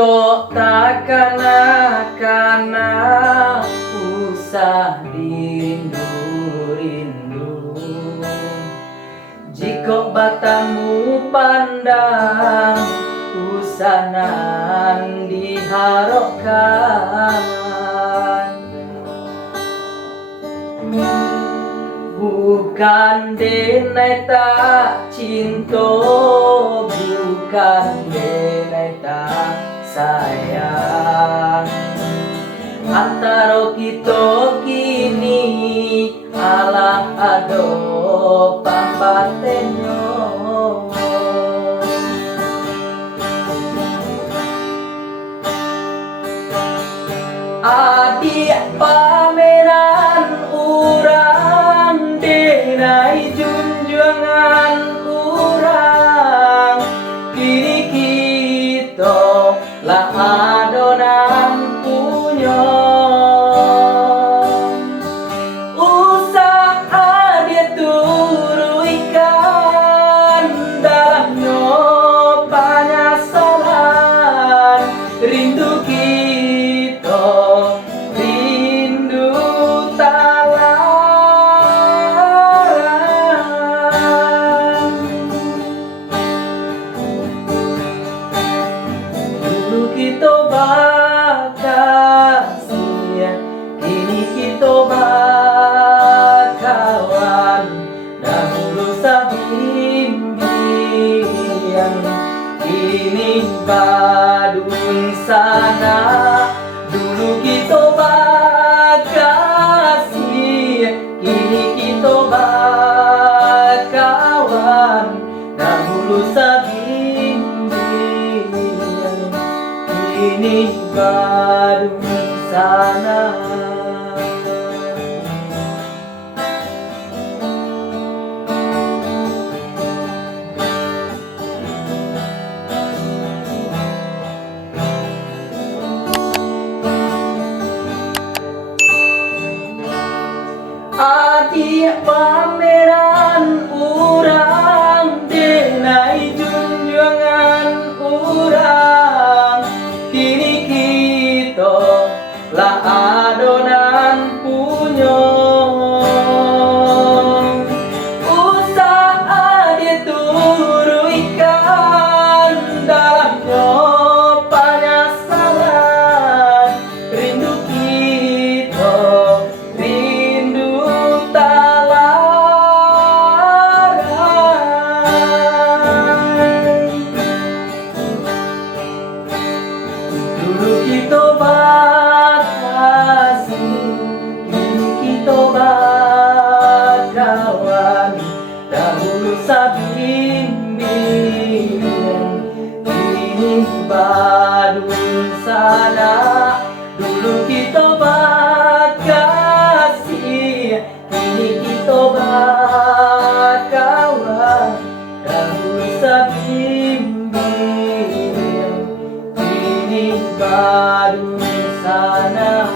Jika takkan usah dirindu-rindu, jika batamu pandang usanan diharapkan. Bukan denai tak cinta, bukan denai tak sayang. Antara kita kini alah ado pambatenyo. Adik pameran urang denai junjungan urang, kini kita lah adonan punya. Usaha dia turu ikan dalamnya penyesalan, rindu kita rindu talang. Dulu kita bakasih, kini kita bakawan. Dahulu sabimbian, kini badung sana. Dulu kita bakasih, kini kita bakawan. Dahulu sabimbian, kini badung sana. Adik pameran urang denai junjungan urang, kini kita lah adonan punya. Usaha dia turu ikan dalamnya penyesalan, rindu kita rindu talarang. Dulu kita bakasih, kini kita bakawan. Dahulu sabimbian, kini badung sana. Dulu kita bakasih, kini kita bakawan. Dahulu sabimbian, kini badung sana.